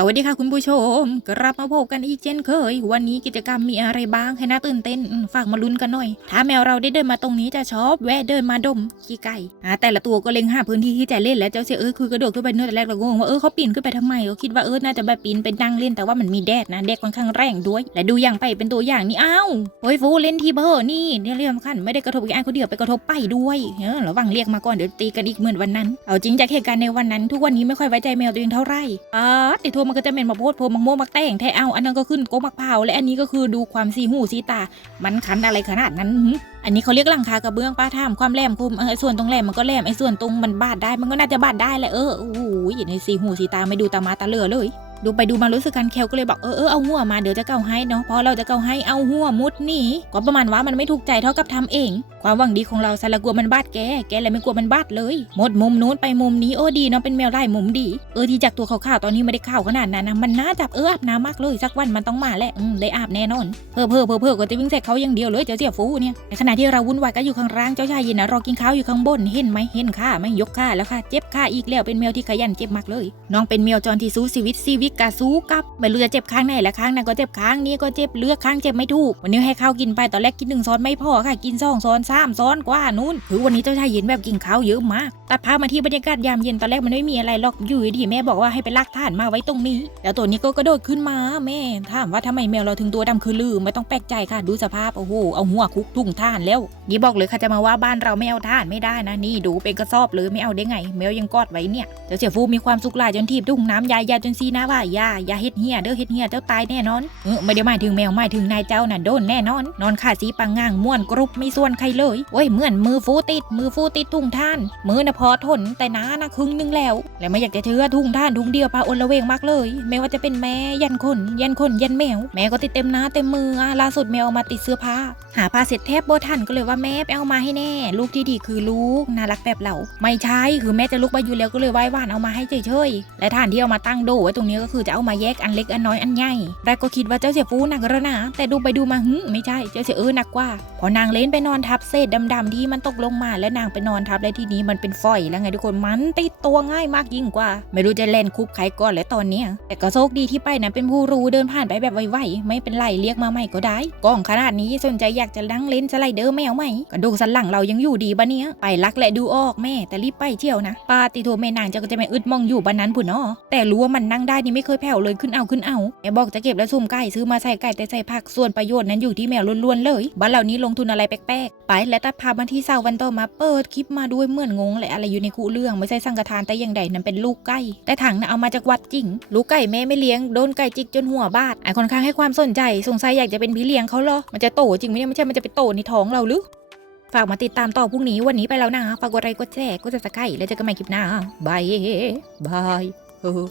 สวัสดีค่ะคุณผู้ชม กลับมาพบกันอีกเช่นเคย วันนี้กิจกรรมมีอะไรบ้างให้น่าตื่นเต้นฝากมาลุ้นกันหน่อย ถ้าแมวเราได้เดินมาตรงนี้จะชอบแวะเดินมาดมขี้ไก่แต่ละตัวก็เล็งหาพื้นที่ที่จะเล่นแล้วเจ้าเสียเอ้ยคือกระโดดขึ้นไปเนื้อแต่แรกเรางงว่าเออเขาปีนขึ้นไปทำไมก็คิดว่าเออน่าจะแบบปีนไปนั่งเล่นแต่ว่ามันมีแดดนะแดดค่อนข้างแรงด้วย และดูอย่างไปเป็นตัวอย่างนี่อ้าวโอ้ยฟูเล่นทีเบอร์นี่เนี่ยเรื่องสำคัญไม่ได้กระทบแค่ไอ้คนเดียวไปกระทบไปด้วยเออระวังเรียกมาก่อนเดี๋ยวตีกันอีกเหมือนวันนั้นเอาจริงจากเหตุการณ์ในวันนั้น ทุกวันนี้ไม่ค่อยไว้ใจแมวตัวเองเท่าไหร่อ่าติดทัวมันก็จะเป็นมาโพดโพมักโมมักแต่งแท้เอาอันนั้นก็ขึ้นโกมักเผาและอันนี้ก็คือดูความสีหูสีตา มันขันอะไรขนาดนั้นอันนี้เขาเรียกหลังคากระเบื้องป้าท่ามความแหลมคุมเออไอ้ส่วนตรงแหลมมันก็แหลมไอ้ส่วนตรงมันบาดได้มันก็น่าจะบาดได้แหละเออโอ้โหอย่างในสีหูสีตาไม่ดูตามาตาเลือเลยดูไปดูมารู้สึกกันแคลก็เลยบอกเออเออเอาหัวมาเดี๋ยวจะเกาให้เนาะพอเราจะเกาให้เอาหัวมุดหนี่ก็ประมาณว่ามันไม่ถูกใจเท่ากับทำเองความหวังดีของเราซาละกลัวมันบาดแก แกเลยไม่กลัวมันบาดเลย หมดมุมนู้นไปมุมนี้โอ้ดีเนาะเป็นแมวไล่มุมดี เออที่จากตัวขาวๆตอนนี้ไม่ได้ขาวขนาดนั้นนะ มันน่าจับเอออาบน้ำมากเลย สักวันมันต้องมาแหละอืมได้อาบแน่นอน เพอเพอเพอเพอก็จะวิ่งใส่เขาอย่างเดียวเลยเจ้าเสียฟูเนี่ยในขณะที่เราวุ่นวายก็อยู่ข้างล่างเจ้าชายเย็นนะรอกินข้าวอยู่ข้างบนเห็นไหมเห็นข้าไหมยกข้าแล้วค่ะเจ็บข้าอีกแล้วเป็นแมวที่ขยันเจ็บมากเลย น้องเป็นแมวจรที่สู้ชีวิตชีวิตกะสู้กับไม่รู้จะเจ็บข้างไหนละข้างนั้นก็เจ็บข้างนี้ก็เจ็บเลือกข้างเจ็บไม่ถูกวันนี้ให้ข้าวกินไปตอนแรกกินหนึ่งซ้อนไม่พอค่ะกินสองซ้อนสามซ้อนกว่านู้นคือวันนี้เจ้าชายเย็นแบบกินข้าวเยอะมากแตัดภามาที่บรรยากาศยามเย็นตอนแรกมันไม่มีอะไรหรอกอยู่ดีแม่บอกว่าให้ไปลากถ่านมาไว้ตรงนี้ แล้วตัวนี้ก็กระโดดขึ้นมาแม่ถามว่าทำไมแมวเราถึงตัวดำคือลืมไม่ต้องแปลกใจค่ะดูสภาพโอ้โหเอาหัวคุกทุ่งท่านแล้วนี่บอกเลยค่ะจะมาว่าบ้านเราไม่เอาท่านไม่ได้นะนี่ดูเป็นกระสอบเลยไม่เอาได้ไง แมวยังกอดไว้เนี่ยเจ้าเสี่ยฟูมีความสุขหลายจนทีบทุ่งน้ำยายยาจนซีน้าว่ายายาเฮ็ดเฮียเด้อเฮ็ดเฮียเจ้าตายแน่นอนเออไม่ได้หมายถึงแมวหมายถึงนายเจ้าน่ะโดนแน่นอน นอนขาสีปังง่างม่วนกรุบไม่ส่วนใครเลยโอ้ยเหมือนมือฟูติด มือฟูติดทุ่งท่าน มือนะพอทนแต่น้านะครึ่งนึงแล้ว และไม่อยากจะเชื่อทุ่งท่านทุ่งเดียวปลาอนละเวงมากเลย ไม่ว่าจะเป็นแม่ยันคนยันคนยันแมว แม่ก็ติดเต็มหน้าเต็มมือล่าสุดแมวเอามาติดเสื้อผ้า หาผ้าเสร็จแทบโบทันก็เลยว่าแม่ไปเอามาให้แน่ ลูกที่ดีคือลูกน่ารักแบบเรา ไม่ใช่คือแม่จะลุกไปอยู่แล้วก็เลยไหว้วานเอามาให้เฉยๆและฐานที่เอามาตั้งโดไว้ตรงนี้ก็คือจะเอามาแยกอันเล็กอันน้อยอันใหญ่แรกก็คิดว่าเจ้าเสียฟูหนักแล้วนะแต่ดูไปดูมาหึไม่ใช่เจ้าเสียเออหนักกว่าพอนางเล่นไปนอนทับเศษดำๆที่มันตกลงมาแล้วนางไปนอนทับแล้วทีนี้มันเป็นฝอยแล้วไงทุกคนมันติดตัวง่ายมากยิ่งกว่า ไม่รู้จะเล่นคุบใครก่อนและตอนนี้แต่ก็โชคดีที่ไปนะเป็นผู้รู้เดินผ่านไปแบบไวๆไม่เป็นไรเรียกมาใหม่ก็ได้กล้องขนาดนี้สนใจอยากจะนั่งเล่นสไลเดอร์แมวไหมกระดูกสันหลังเรายังอยู่ดีบะเนี้ยไปรักและดูออกแม่แต่รีบไปเที่ยวนะปาติโทแม่นางจะก็จะไม่อึดมองอยู่บ้านนั้นผุนเนาะแต่รู้ว่ามันนั่งได้นี่ไม่เคยแผ่วเลยขึ้นเอาขึ้นเอาแม่บอกจะเก็บแล้วซุ่มไก่ซื้อมาใส่ไก่แต่ใส่ผักส่วนประโยชน์นั้นอยู่ที่แมวล้วนๆเลยบ้านเหล่านี้ลงทุนอะไรแปลกๆไปและตัดภาพมาที่เสาร์วันต่อมาเปิดคลิปมาด้วยเหมือนงงและอะไรอยู่ในคูเรื่องไม่ใช่สังฆทานแต่อย่างใดนั้นเป็นลูกไก่แต่ถังน่ะเอามาจากวัดจริง ลูกไก่แม่ไม่เลี้ยงโดนไก่จิกจนหัวบาดไอ้ค่อนข้างให้ความสนใจสงสัยอยากจะเป็นพี่เลี้ยงเขาเหรอมันจะโตจริงไหมเนี่ยไม่ใช่มันจะไปโตในท้องเราหรือฝากมาติดตามต่อพรุ่งนี้วันนี้ไปแล้วนะฝากกดไลค์กดแชร์กดซับสไครต์แล้วเจอกันใหม่คลิปหน้าบายบายเออ